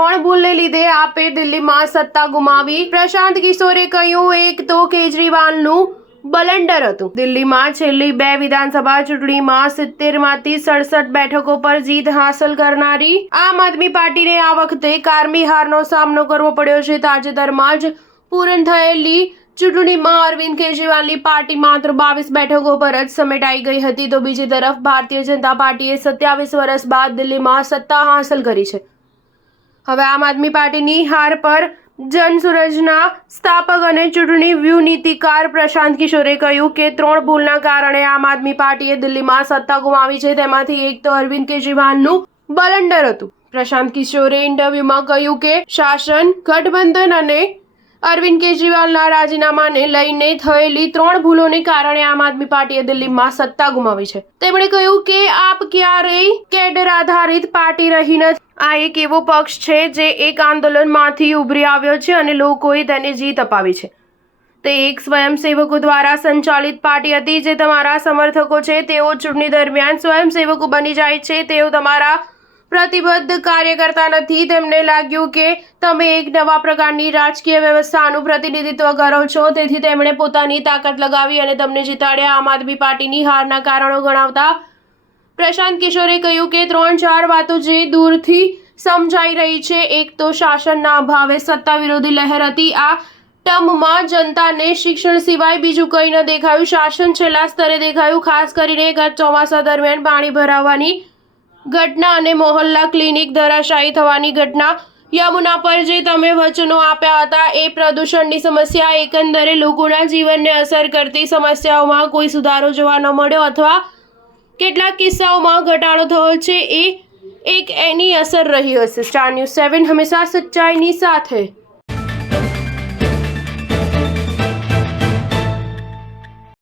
3 ભૂલને લીધે આપે દિલ્હીમાં સત્તા ગુમાવી. પ્રશાંત કિશોરે કહ્યું, એક તો કેજરીવાલનું બલન્ડર હતું. દિલ્હીમાં છેલ્લી 2 વિધાનસભા ચૂંટણીમાં 70માંથી 67 બેઠકો પર જીત હાંસલ કરનારી આમ આદમી પાર્ટીને આ વખતે કારમી હારનો સામનો કરવો પડ્યો છે. તાજેતરમાં જ પૂર્ણ થયેલી ચૂંટણીમાં અરવિંદ કેજરીવાલની પાર્ટી માત્ર 22 બેઠકો પર જ સમેટાઈ ગઈ હતી. તો બીજી તરફ ભારતીય જનતા પાર્ટીએ 27 વર્ષ બાદ દિલ્હીમાં સત્તા હાંસલ કરી છે. હવે આમ આદમી પાર્ટીની હાર પર જનસુરજના સ્થાપક અને ચૂંટણી વ્યૂહ નીતિકાર પ્રશાંત કિશોરે કહ્યું કે 3 ભૂલના કારણે આમ આદમી પાર્ટીએ દિલ્હીમાં સત્તા ગુમાવી છે. તેમાંથી એક તો અરવિંદ કેજરીવાલનું બલન્ડર હતું. પ્રશાંત કિશોરે ઇન્ટરવ્યુમાં કહ્યું કે શાસન ગઠબંધન અને અરવિંદ કેજરીવાલના રાજીનામાને લઈને થયેલી 3 ભૂલોને કારણે આમ આદમી પાર્ટીએ દિલ્હીમાં સત્તા ગુમાવી છે. તેમણે કહ્યું કે આપ ક્યારેય કેડર આધારિત પાર્ટી રહી નથી. આ એક એવો પક્ષ છે જે એક આંદોલનમાંથી ઉભરી આવ્યો છે અને લોકોએ તેને જીત અપાવી છે. તે એક સ્વયંસેવકો દ્વારા સંચાલિત પાર્ટી હતી. જે તમારા સમર્થકો છે તેઓ ચૂંટણી દરમિયાન સ્વયંસેવકો બની જાય છે. તેઓ તમારા પ્રતિબદ્ધ કાર્યકર્તા નથી. તેમને લાગ્યું કે તમે એક નવા પ્રકારની રાજકીય વ્યવસ્થાનું પ્રતિનિધિત્વ કરો છો. તેથી તેમણે પોતાની તાકાત લગાવી અને તમને જીતાડ્યા. આમ આદમી પાર્ટીની હારના કારણો ગણાવતા પ્રશાંત કિશોરે કહ્યું કે 3-4 વાતો જે દૂરથી સમજાઈ રહી છે. એક તો શાસનના અભાવે સત્તા વિરોધી લહેર હતી. આ ટર્મમાં જનતાને શિક્ષણ સિવાય બીજું કંઈ ન દેખાયું. શાસન છેલ્લા સ્તરે દેખાયું. ખાસ કરીને ગત ચોમાસા દરમિયાન પાણી ભરાવાની ઘટના અને મોહલ્લા ક્લિનિક ધરાશાયી થવાની ઘટના. યમુના પર જે તમે વચનો આપ્યા હતા એ પ્રદૂષણની સમસ્યા, એકંદરે લોકોના જીવનને અસર કરતી સમસ્યાઓમાં કોઈ સુધારો જોવા ન મળ્યો અથવા કેટલાક કિસ્સાઓમાં ઘટાડો થયો છે. એ એક એની અસર રહી હશે. સ્ટાર ન્યૂઝ 7 હંમેશા સચ્ચાઈની સાથે.